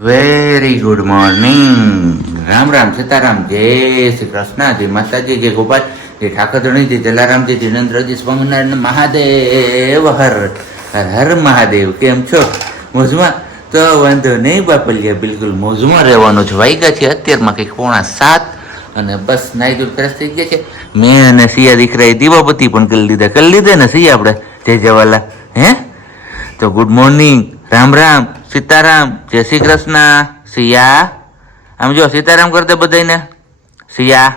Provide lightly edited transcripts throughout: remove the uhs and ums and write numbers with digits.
Very good morning. Ram Ram, Sitaram, જય શ્રી કૃષ્ણ, જય માતાજી, જય ગોપાલ, જય ઠાકરધણી, જય જલારામજી, જિનેન્દ્રજી, સ્વામિનારાયણ મહાદેવ, હર હર હર મહાદેવ. કેમ છો? મોજમાં? તો વાંધો નહીં બાપલિયા, બિલકુલ મોજમાં રહેવાનું છે. વાગ્યા છે અત્યારમાં કંઈક 6:45 અને બસ નાઈ ધોઈ ફ્રેશ થઈ ગયા છે. મેં અને સિયા દીકરાએ દીવાબત્તી પણ કરી લીધા ને સિયા આપણે જય જવાલા. હે તો ગુડ મોર્નિંગ, રામ રામ, સીતારામ, જય શ્રી કૃષ્ણ. સિયા આમ જો, સીતારામ કરી દે બધાને. સિયા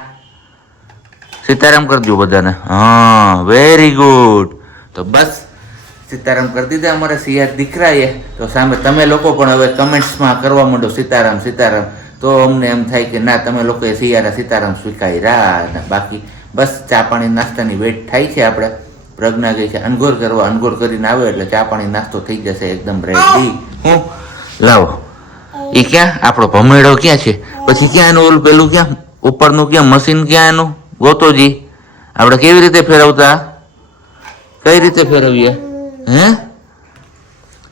સીતારામ કરજો બધાને. હા, વેરી ગુડ. તો બસ સીતારામ કરી દીધા અમારા સિયા દીકરાએ. તો સામે તમે લોકો પણ હવે કમેન્ટ્સમાં કરવા માંડો સીતારામ સીતારામ, તો અમને એમ થાય કે ના, તમે લોકોએ સિયારા સીતારામ સ્વીકાર્યા. બાકી બસ ચા પાણી નાસ્તાની વેટ થાય છે. આપણે પ્રજ્ઞા ગઈ છે અનગોર કરવા, અનગોર કરીને આવે એટલે ચા પાણી નાસ્તો થઈ જશે એકદમ રેડી. હું લાવો એ ક્યાં આપણો ભમેડો ક્યાં છે? પછી ક્યાં એનું ઓલું પેલું ક્યાં ઉપરનું ક્યાં મશીન ક્યાં એનું ગોતોજી? આપણે કેવી રીતે ફેરવતા? કઈ રીતે ફેરવીએ? હે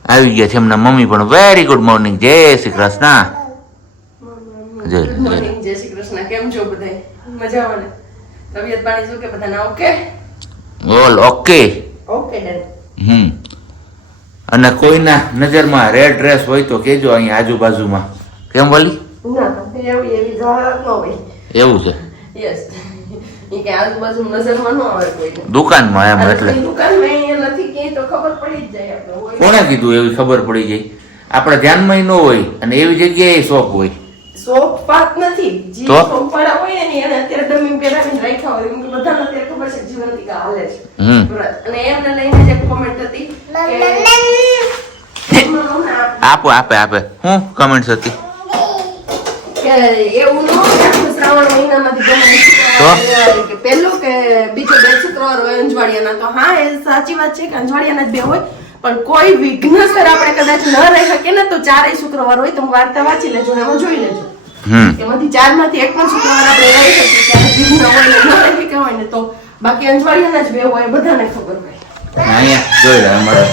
આવી ગયા છે એમના મમ્મી પણ. વેરી ગુડ મોર્નિંગ, જય શ્રી કૃષ્ણ. જય શ્રી કૃષ્ણ. કેમ છો બધા? મજામાં ને? તબિયત પાણી શું કે બધાના okay? All okay. Okay done. અને કોઈના નજરમાં રેડ ડ્રેસ હોય તો કેજો અહીંયા આજુબાજુમાં. કેમ બોલી? ના એવી ધારણા ન હોય. એવું છે? યસ. ઈ કે આજુબાજુ નજરમાં ન આવે કોઈને. દુકાનમાં એમ એટલે દુકાનમાં અહીંયા નથી કે તો ખબર પડી જ જાય આપણે. કોણે કીધું એવી ખબર પડી જાય? આપણે ધ્યાનમાં ન હોય અને એવી જગ્યાએ શોખ હોય. શોખ પાત નથી. જી તો? સોમવાળા હોય ને એને અત્યારે ડમી પહેરાવીને રાખ્યા હોય. એમ કે બધાને અત્યારે ખબર છે જીવનતિકા હાલે છે. બરાબર. અને એમને લઈને જે કોમેન્ટ હતી કે આપે હું કમેન્ટ્સ હતી કે એવું ન હોય કે શ્રાવણ મહિનામાંથી ગમે કે પહેલું કે બીજો બે શુક્રવાર હોય અંજવાડિયાના. તો હા, એ સાચી વાત છે કે અંજવાડિયાના જ બે હોય, પણ કોઈ વિઘ્નસર આપણે કદાચ ન રહી શકીએ ને તો ચારેય શુક્રવાર હોય. તો વાર્તા વાંચી લેજો ને એમાં જોઈ લેજો. એમાંથી 4 માંથી એક પણ શુક્રવાર આપણે રહી શકીએ ત્યારે વિઘ્ન હોય ને ન રહી શક્યા હોય ને તો બાકી અંજવાડિયાના જ બે હોય, બધાને ખબર હોય. અહીંયા જોઈ લે અમારે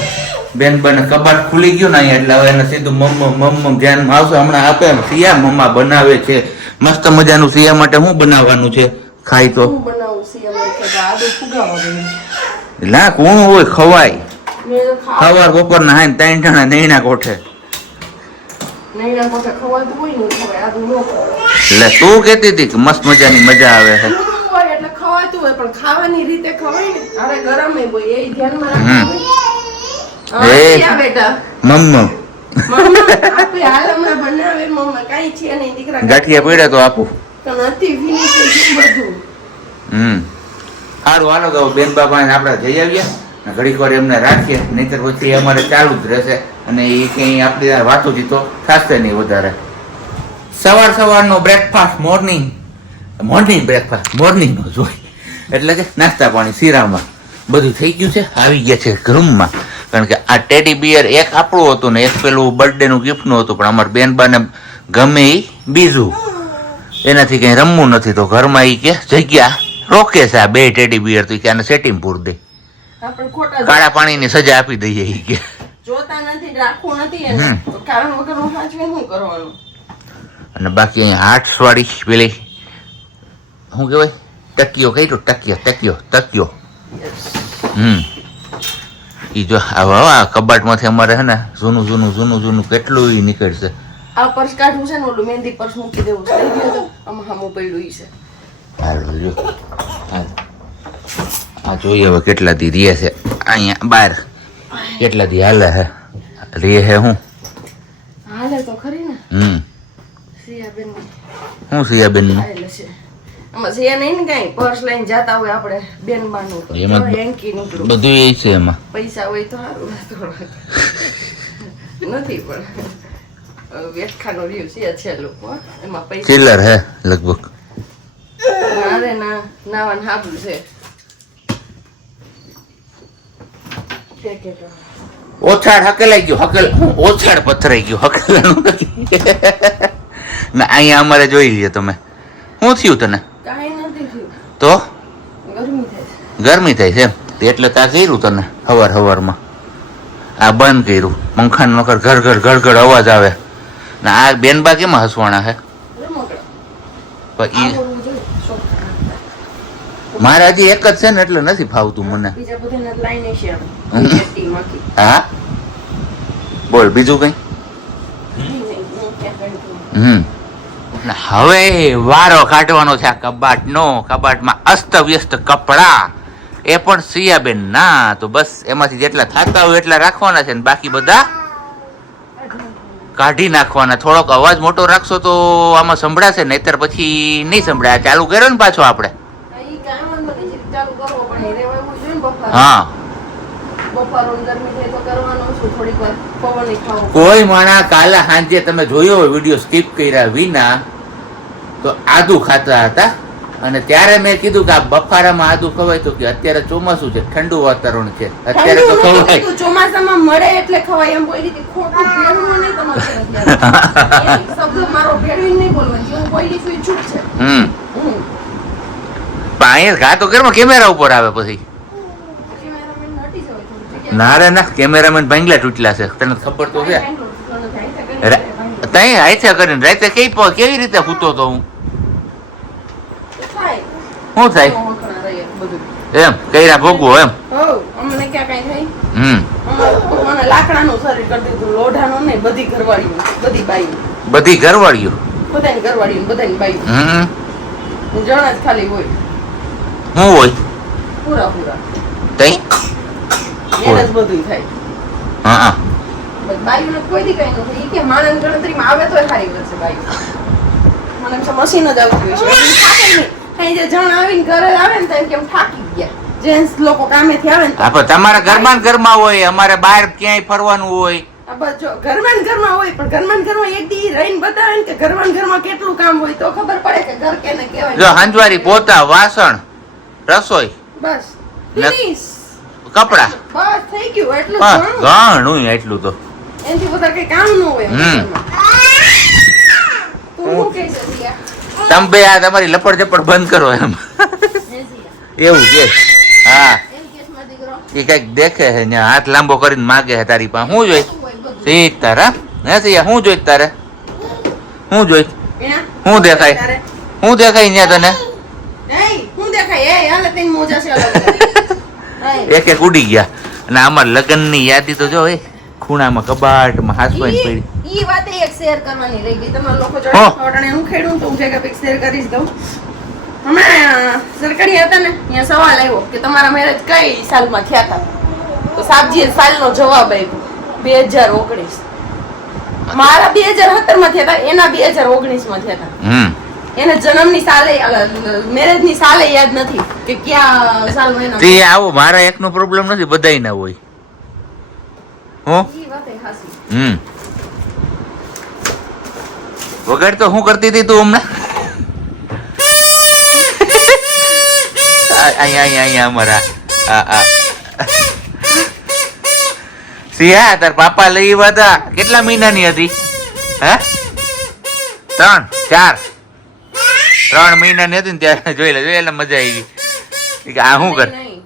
બેન બને કબાટ ખુલી ગયું ને અહીંયા એટલે હવે એને સીધું મમ્મ ધ્યાનમાં આવશે. હમણાં આપે સિયા મમ્મા બનાવે છે મસ્ત મજાનું. સિયા માટે શું બનાવવાનું છે? ખાય તો હું બનાવું સિયા માટે આદુ ફુગાવા દઉં. લા કોણ હોય ખવાય? મેં તો ખાવા સવાર બપોરના હાઈ 3 જણા નૈણા કોઠે. નૈણા કોઠે ખવાતું હોય ને ખવાય, આદુ ન ખવાય. એટલે તું કેતી હતી કે મસ્ત મજાની મજા આવે છે. હોય એટલે ખવાતું હોય, પણ ખાવાની રીતે ખવાય ને. અરે ગરમ હોય એ ધ્યાનમાં રાખવું. હા બેટા મમ્મ આપે હાલ હમણાં બનાવે મમ્મા કાઈ છે નહીં દીકરા. ગાંઠિયા પડ્યા તો આપું તો નથી ફિનિશ થઈ ગયું બધું. સારું હાલો તો બેન બાપા આપણે જઈ આવ્યા. ઘડીક વાર એમને રાખીએ, નહીતર પછી અમારે ચાલુ જ રહેશે અને એ કઈ આપણી વાતોથી તો થશે નહીં વધારે. સવારનો બ્રેકફાસ્ટ મોર્નિંગ બ્રેકફાસ્ટ મોર્નિંગનો જોઈ એટલે કે નાસ્તા પાણી શીરામાં બધું થઈ ગયું છે. આવી ગયા છે રૂમમાં, કારણ કે આ ટેડી બિયર એક આપણું હતું ને એક પેલું બર્થડેનું ગિફ્ટનું હતું, પણ અમારા બેન બાને ગમે એ બીજું, એનાથી કંઈ રમવું નથી. તો ઘરમાં એ કે જગ્યા રોકે છે આ બે ટેડી બિયર, તો કે આને સેટિંગ પૂર દે, આપણે ખોટા કાળા પાણીની સજા આપી દઈએ એ કે. જોતા નથી, રાખવું નથી એને તો કારણ વગર હું સાચવે શું કરવાનું. અને બાકી અહીંયા આર્ટ્સ વાળી પેલી શું કહેવાય ટકીઓ કર્યો ટકીઓ ઈ જો આ કબાટમાંથી અમારે હે ને જૂનું કેટલું ઈ નીકળશે. આ પર્સ કાઢવું છે ને, ઓલું મહેંદી પર્સ મૂકી દેવું છે. લઈ ગયો તો આમાં હામું પડ્યું છે. હાલો જો આ જોઈએ હવે કેટલા દી રહે છે અહીંયા બહાર, કેટલા દી હાલે હે રહે હે. હું હાલે તો ખરી ને. સિયાબેન હું સિયાબેન આવેલ છે આમાં. સિયા નહીં ને કઈ પર્સ લઈને જાતા હોય આપણે બેન બાનું તો એમાં હેન્કી નીકળું બધું એ છે એમાં. પૈસા હોય તો સારું નથી, પણ વેટખાનો રહ્યું છે છેલ્લું એમાં પૈસા ચિલ્લર હે લગભગ. અરે ના નાવાનું હાબલું છે. ઓછાડ હકેલાઈ ગયો, ઓછાડ પથરાઈ ગયો, હકેલાનું ના. અહીંયા અમારે જોઈ લઈએ તમે શું થયું તને? કાંઈ નથી થયું. તો ગરમી થાય ગરમી થાય છે એમ? એટલે તા કર્યું તને સવારમાં આ બંધ કર્યું પંખાનો નકર ઘર અવાજ આવે ને આ બેનબા કેમાં હસવાણા હે રમકડા. પણ ઈ આવડવું જોઈએ, શોખ રાખતા. મારે હજી એક જ છે ને એટલે નથી ફાવતું મને. બીજા બધાને લાઈને છે આમ. હમ. પેટી માંથી. હા બોલ બીજું કઈ. નહીં, હું ક્યાં ગઈ છું. ને હવે વારો કાઢવાનો છે આ કબાટનો. કબાટમાં અસ્તવ્યસ્ત કપડા, એ પણ સિયાબેન ના. તો બસ એમાંથી જેટલા થતા હોય એટલા રાખવાના છે ને બાકી બધા કાઢી નાખવાના. થોડોક અવાજ મોટો રાખશો તો આમાં સંભળાશે, નહીતર પછી નહીં સંભળાય. ચાલુ કર્યો ને પાછો આપણે. ઈ કાંઈ વાંધો નહીં, જે ચાલુ કરવો પડે, રેવાવું જોઈએ ને બફારો. હા બફારો ને ગરમી થાય તો કરવાનું છું, થોડીક વાર પવન ખાવો. કોઈ માણા કાલે સાંજે તમે જોયો હોય વિડીયો સ્કીપ કર્યા વિના તો આદુ ખાતા હતા. અને ત્યારે મેં કીધું કે આ બફારામાં આદુ ખવાય તો કે અત્યારે ચોમાસું છે, ઠંડુ વાતાવરણ છે, અત્યારે તો ઠંડુ નથી ખવાય. કીધું, ચોમાસામાં મળે એટલે ખવાય એમ બોલી હતી. ખોટું ભેળવું નહીં તમારે અત્યારે. એ શબ્દ મારો ભેળવીને નહીં બોલવાનો, જે હું બોલી છું એ છૂટ છે. હમ હમ. પણ અહીંયા ઘા તો ઘરમાં કેમેરા ઉપર આવે પછી. કેમેરામેન હટી જવાય થોડું જગ્યા. ના રે ના, કેમેરામેન ભાંગલા તૂટલા છે, તને ખબર તો છે. તઈ હાથે કરીને રાતે કેવી રીતે સૂતો તો હું. શું થાય એમ કઈરા ભોગવો એમ. અમને ક્યાં કઈ થઈ. હમ અમારે લાકડાનું શરીર કરી દીધું, લોઢાનું નહીં, બધી ઘરવાળીઓ, બધી બાઈ, બધી ઘરવાળીઓ. બધાની ઘરવાળીઓ, બધાની બાઈ. હમ જણા જ ખાલી હોય, શું હોય પૂરા પૂરા. તઈ એને જ બધું થાય. હા બાઈઓને કોઈ દી કઈ નથી. ઈ કે માણસ ગણતરીમાં આવે તોય સારી વાત છે બાઈ. મને એમ છે મશીન જ આવતું હોય છે. એટલે થાકે નહીં. કઈ જે જણ આવીને ઘરે આવે ને તો એમ કેમ થાકી ગયા. જેન્ટ્સ લોકો કામેથી આવે ને તો હા પણ તમારા ઘરમાં ને ઘરમાં હોય, અમારે બહાર ક્યાંય ફરવાનું હોય. આ બસ જો ઘરમાં ને ઘરમાં હોય, પણ ઘરમાં ને ઘરમાં એક દી રહીને બતાવે ને કે ઘરમાં ને ઘરમાં કેટલું કામ હોય તો ખબર પડે કે ઘર કેને કહેવાય. જો હંજવારી, પોતા, વાસણ, રસોઈ, બસ ને- ફિનિશ. કપડા, બસ થઈ ગયું એટલું જ હા ઘણું. ઘણું એટલું તો. એનાથી વધારે કઈ કામ ન હોય હમ. ઘરમાં. તું શું કહે છે દિયા? તમે બે આ તમારી લપડ ઝપડ બંધ કરો એમ. એવું છે. હા એમ કેસમાં દીકરો એ કઈક દેખે છે ને હાથ લાંબો કરીને માગે છે તારી પાસે. શું જોઈ શું હોય બધું. શીખ તારા નથી શું જોઈ તારે શું જોઈ એના? શું દેખાય? તારે? શું દેખાય ત્યાં તને? નહીં, શું દેખાય? એ હાલે તઈને મોજા છે અલગ અલગ. નહીં. એક એક ઉડી ગયા. અને અમારા લગ્નની યાદી તો જો એ ખૂણામાં કબાટમાં હાથમાં પડી. ઈ વાતે એક શેર કરવાની રહી ગઈ. તમારા લોકો જોડે હો. થોડાને હું ખેડું તો હું ભેગા ભેગ શેર કરીશ દઉં. હમણાં સરકારી હતા ને ત્યાં સવાલ આવ્યો કે તમારા મેરેજ કઈ સાલમાં થયા હતા? તો સાબજીએ સાલનો જવાબ આપ્યો 2019. મારા 2017 માં થયા હતા, એના 2019 માં થયા હતા. હમ એને જન્મની સાલે મેરેજની સાલે યાદ નથી કે ક્યાં સાલમાં એના. તે આવો મારા એકનો પ્રોબ્લેમ નથી, બધાય ના હોય. હું ઈ વાતે હાસી. વગર તો શું કરતી હતી તું હમણાં? અહીંયા અમારા સિયા તાર પાપા લઈ આવ્યા હતા. કેટલા મહિનાની હતી? હે 3 મહિનાની હતી ને ત્યારે જોઈ લે એટલે મજા આવી. કે આ શું કર? નહીં,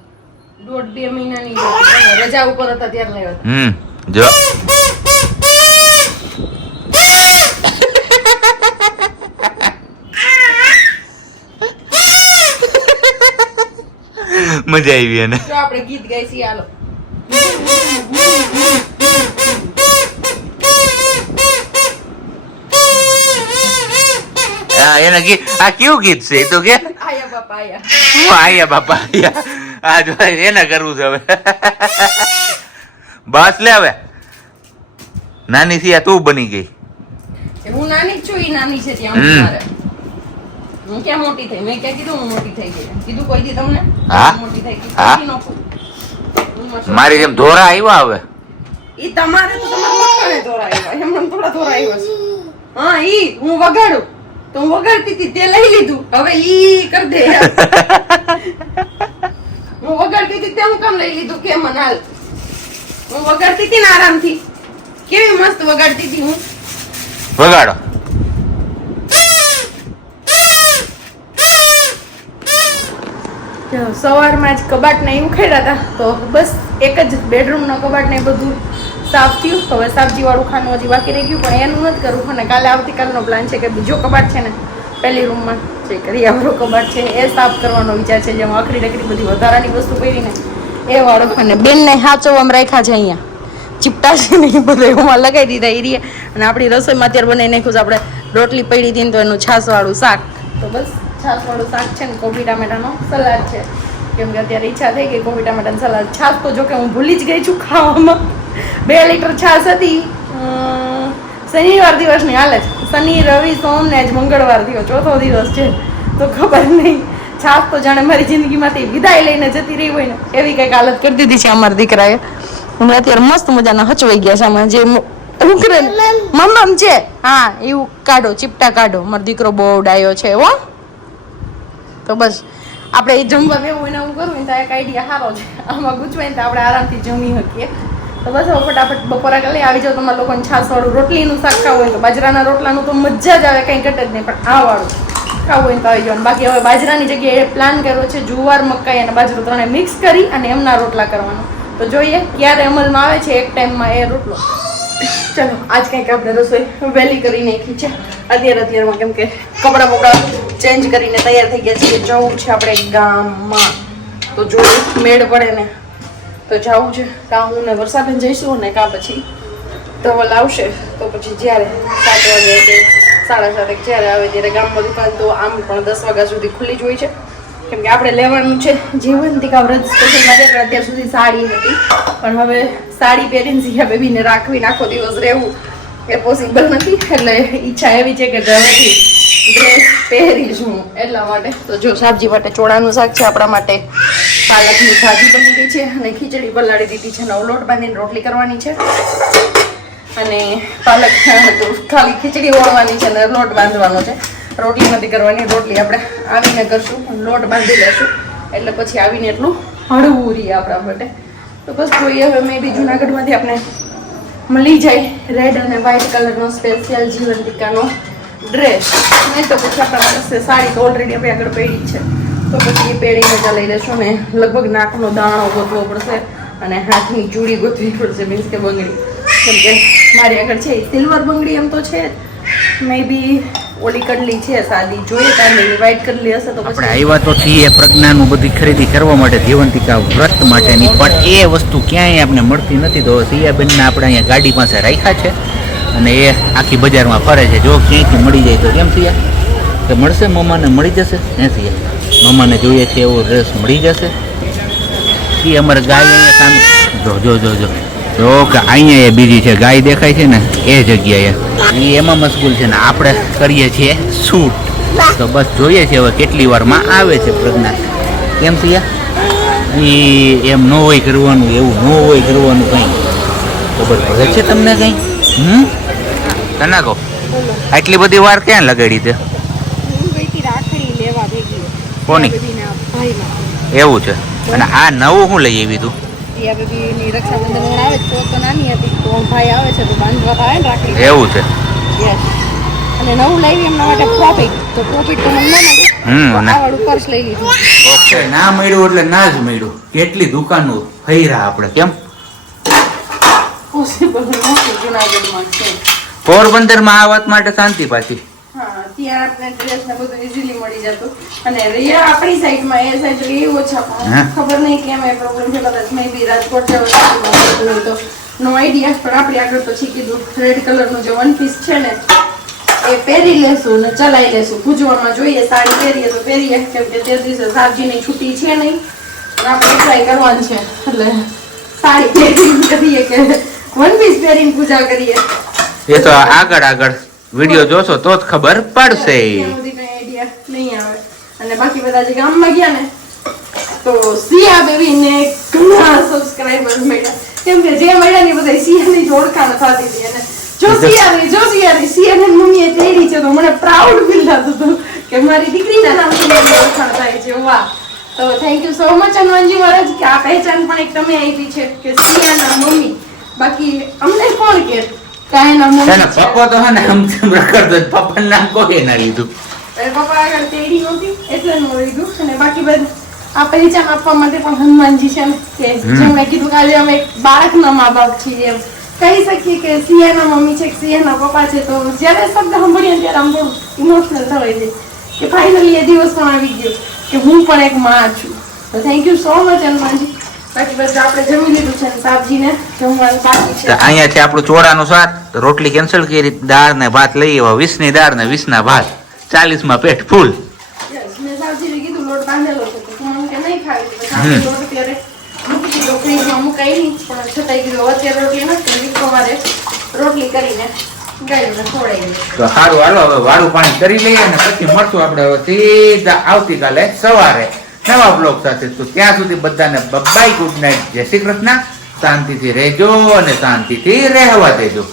1.5-2 મહિનાની હતી. રજા ઉપર હતા ત્યારે લાવ્યા હતા. જો મજા આવી એને. જો આપણે ગીત ગાઈશી હાલો. એના ગીત આ કેવું ગીત છે એ તો કે આયા બાપા આયા. હું આયા બાપા આયા. આ જો એને કરવું છે હવે. બસ લે હવે નાની સિયા તું બની ગઈ. હું નાની જ છું, ઈ નાની છે ત્યાં મારે. હું ક્યાં મોટી થઈ? મેં ક્યાં કીધું હું મોટી થઈ ગઈ? કીધું કોઈ દી તમને? હા. હું મોટી થઈ ગઈ. હા. કોઈ દી નહોતું. હું મસ્ત- મારી જેમ ધોરા આવ્યા હવે. ઈ તમારે તો તમારા મકાને દોરાવ્યા, એમને થોડા દોરાવ્યા છે. હા ઈ હું વગાડું તો હું વગાડતી હતી તે લઈ લીધું, હવે ઈ કર દે. હું વગાડતી હતી તે હું કામ લઈ લીધું કે મનાલ? હું વગાડતી હતી ને આરામથી, કેવી મસ્ત વગાડતી હતી હું. વગાડો. સવારમાં જ કબાટ ને એવું ખેડા હતા તો બસ એક જ બેડરૂમ નો કબાટ ને બધું સાફ થયું. હવે સબ્જી વાળું ખાનું હજી બાકી રહી ગયું, પણ એનું નથી કરવું. અને કાલે આવતીકાલનો પ્લાન છે કે બીજો કબાટ છે ને પહેલી રૂમમાં જે કરિયાવાળો કબાટ છે એ સાફ કરવાનો વિચાર છે, જેમાં આખરી ડકરી બધી વધારાની વસ્તુ પડી ને એ વાળો. અને બેનને હાચવવામાં રાખ્યા છે, અહીંયા ચીપટા છે ને એ બધું એમાં લગાવી દીધા એરીએ. અને આપણી રસોઈમાં અત્યારે બનાવી નાખ્યું છે આપણે રોટલી પડી હતી ને તો એનું છાશવાળું શાક. તો બસ છાશવાળું શાક છે ને કોબી ટામેટાનો સલાડ છે, કેમ કે અત્યારે ઈચ્છા થઈ ગઈ કોબી ટામેટાનું સલાડ. છાશ તો જો કે હું ભૂલી જ ગઈ છું ખાવામાં. 2 લીટર છાશ હતી. શનિવાર દિવસની હાલે છે, શનિ રવિ સોમ ને આજ મંગળવાર થયો, ચોથો દિવસ છે. તો ખબર નહીં, છાશ તો જાણે મારી જિંદગીમાંથી વિદાય લઈને જતી રહી હોય ને એવી કંઈક હાલત કરી દીધી છે અમારા દીકરાએ. હમણાં અત્યારે મસ્ત મજાના હચવાઈ ગયા છે આમાં, જે ઉકરે મમ્મ છે હા એવું કાઢો, ચીપટા કાઢો. મારો દીકરો બહુ ડાયો છે હો. તો બસ આપણે એ જમવા બેવું એને હું કરું ને તો એક આઈડિયા સારો છે, આમાં ગૂંચવાય ને તો આપણે આરામથી જમી શકીએ. તો બસ હવે ફટાફટ બપોરા કરી આવી જાવ. તમારા લોકોને છાશવાળું રોટલીનું શાક ખાવું હોય તો બાજરાના રોટલાનું તો મજા જ આવે, કંઈ ઘટે જ નહીં. પણ આ વાળું ખાવું હોય તો આવી જવાનું. બાકી હવે બાજરાની જગ્યાએ પ્લાન કર્યો છે જુવાર મકાઈ અને બાજરો ત્રણે મિક્સ કરી અને એમના રોટલા કરવાનો. તો જોઈએ ક્યારે અમલમાં આવે છે એક ટાઈમમાં એ રોટલો. ચલો આજ કંઈક આપણે રસોઈ વહેલી કરી નાખી છે અત્યારમાં, કેમ કે કપડાં બપડા ચેન્જ કરીને તૈયાર થઈ ગયા છે. જવું છે આપણે ગામમાં, તો જો મેળ પડે ને તો જવું છે. કાં હું ને વરસાદને જઈશું ને કાં પછી ધવલ આવશે તો પછી જ્યારે 7 વાગે કે 7:30 જ્યારે આવે ત્યારે ગામમાં દુકાન તો આમ પણ 10 વાગ્યા સુધી ખુલ્લી જ હોય છે, કેમ કે આપણે લેવાનું છે જીવંતિકા વ્રત સ્પેશિયલ માટે. પણ અત્યાર સુધી સાડી હતી, પણ હવે સાડી પહેરીને સિયા બેબીને રાખવીને આખો દિવસ રહેવું એ પોસિબલ નથી. એટલે ઈચ્છા એવી છે કે ઘરેથી ડ્રેસ પહેરીશું એટલા માટે. તો જો સબ્જી માટે ચોળાનું શાક છે, આપણા માટે પાલકની ભાજી બની ગઈ છે અને ખીચડી પલાળી દીધી છે. નવો લોટ બાંધીને રોટલી કરવાની છે અને પાલક ખાલી ખીચડી ઓળવાની છે અને લોટ બાંધવાનો છે. રોટલી નથી કરવાની, રોટલી આપણે આવીને કરશું, લોટ બાંધી લેશું એટલે પછી આવીને એટલું હળવું રહીએ આપણા માટે. તો બસ જોઈએ હવે મેં બી જુનાગઢમાંથી આપણે મળી જાય રેડ અને વ્હાઈટ કલરનો સ્પેશિયલ જીવંતિકાનો ડ્રેસ. નહીં તો પછી આપણા પાસે સાડી તો ઓલરેડી આપણે આગળ પહેરી જ છે, તો પછી એ પહેરી મજા લઈ લેશું. ને લગભગ નાકનો દાણો ગોતવો પડશે અને હાથની ચૂડી ગોતવી પડશે, મીન્સ કે બંગડી. કેમ કે મારી આગળ છે સિલ્વર બંગડી એમ તો છે, મે બી ઓલી કડલી છે સાદી, જોઈએ તારે વ્હાઈટ કડલી હશે તો આપણે આવ્યા તો છીએ પ્રજ્ઞાનું બધી ખરીદી કરવા માટે, જીવંતિકા વ્રત માટેની, પણ એ વસ્તુ ક્યાંય આપણે મળતી નથી. તો સિયાબેનને આપણે અહીંયા ગાડી પાસે રાખ્યા છે અને એ આખી બજારમાં ફરે છે. જો ક્યાંયથી મળી જાય તો કેમ સિયા તો મળશે, મમ્માને મળી જશે ને સિયા? મમ્માને જોઈએ છે એવો ડ્રેસ મળી જશે. એ અમારે ગાય અહીંયા સામે જો જો જો જો કે અહીંયા એ બીજી છે ગાય દેખાય છે ને એ જગ્યાએ એ એમાં મશગુલ છે ને આપણે કરીએ છીએ શૂટ. તો બસ જોઈએ છે હવે કેટલી વારમાં આવે છે પ્રજ્ઞા. કેમ સિયા એ એમ ન હોય કરવાનું, એવું ન હોય કરવાનું કંઈ ખબર પડે છે તમને કંઈ? તને કહો આટલી બધી વાર ક્યાં લગાડી દે? કોની એવું છે? અને આ નવું હું લઈ આવી તું? એવું છે? અને નવું લાવી એમના માટે પ્રોફિટ, તો પ્રોફિટ તો મને ના વાળું પર્સ લઈ લીધું. ઓકે, ના મળ્યું એટલે ના જ મળ્યું. કેટલી દુકાનો ફર્યા આપણે, કેમ? પોસિબલ નથી જુનાગઢમાં છે. પોરબંદરમાં આ વાત માટે શાંતિ પાછી. હા, ત્યાં આપણે ડ્રેસ ને બધું ઈઝીલી મળી જતું. અને રિયા આપણી સાઈડમાં એ સાઈડ એ ઓછા, ખબર નહીં કેમ એ પ્રોબ્લેમ છે. કદાચ મે બી રાજકોટ જેવો તો નો આઈડિયા. પણ આપણે આગળ પછી કીધું રેડ કલરનું જે વન પીસ છે ને એ પહેરી લેશું ને ચલાવી લેશું. પૂજવામાં જોઈએ સાડી પહેરીએ તો પહેરીએ, કેમ કે તે દિવસે સાબજીની છૂટી છે નહીં, આપણે ટ્રાય કરવાનું છે. એટલે સાડી પહેરીને કરીએ કે વન પીસ પહેરીને પૂજા કરીએ એ તો આગળ વિડીયો જોશો તો જ ખબર પડશે. આઈડિયા નહીં આવે. અને બાકી બધા જે ગામમાં ગયા ને તો સિયા બેબીને ઘણા સબસ્ક્રાઇબર્સ મળ્યા, કેમ કે જે મળ્યા ને બધા સિયાની જ ઓળખાણ થતી હતી. અને જો સિયાની મમ્મીએ તેડી છે તો મને પ્રાઉડ ફીલ થતું હતું કે મારી દીકરીના નામથી મારી ઓળખાણ થાય છે. વાહ! તો thank you so much Hanumanji Maharaj કે આ પહેચાન પણ એક તમે આપી છે કે સિયાના મમ્મી. બાકી અમને કોણ કે કાયના મમ્મી પપ્પા તો હે ને આમ તેમ રખડતો, પપ્પાનું નામ કોઈ ના લીધું. પપ્પા આગળ તેડી નહોતી એટલે ન લીધું. અને બાકી બધું આ પહેચાન આપવા માટે પણ હનુમાનજી છે ને કે જેમણે કીધું કે આજે અમે એક બાળકના મા બાપ છીએ એમ. કહી શકીએ કે સિયાના મમ્મી છે કે સિયાના પપ્પા છે, તો જ્યારે શબ્દ સાંભળીએ ત્યારે આમ બહુ ઇમોશનલ થવાય છે કે ફાઇનલી એ દિવસ પણ આવી ગયો કે હું પણ એક માં છું. તો thank you so much Hanumanji. બાકી બધું આપણે જમી લીધું છે, સાબજીને જમવાનું બાકી છે. અહીંયાથી આપણું ચોળાનું શાક, રોટલી કેન્સલ કરી, દાળ ને ભાત લઈ આવ્યા, 20 ની દાળ ને 20 ના ભાત, 40 માં પેટ ફૂલ. મેં સાબજીને કીધું લોટ બાંધેલો છે, તો મને કે નહીં ખાવી, તો સાબજી લોટ અત્યારે મૂકી દીધો, ફ્રીજમાં મુકાઈ નહીં, પણ છતાંય કીધું અત્યારે રોટલી નથી કરવી, સવારે રોટલી કરીને ગાયોને ખવડાવી દઈએ. તો સારું, હાલો હવે વાળું પાણી કરી લઈએ અને પછી મળશું આપણે હવે સીધા આવતીકાલે સવારે નવા બ્લોગ સાથે. તો ત્યાં સુધી બધાને બાય, ગુડ નાઇટ, જય શ્રી કૃષ્ણ. શાંતિથી રહેજો અને શાંતિથી રહેવા દેજો.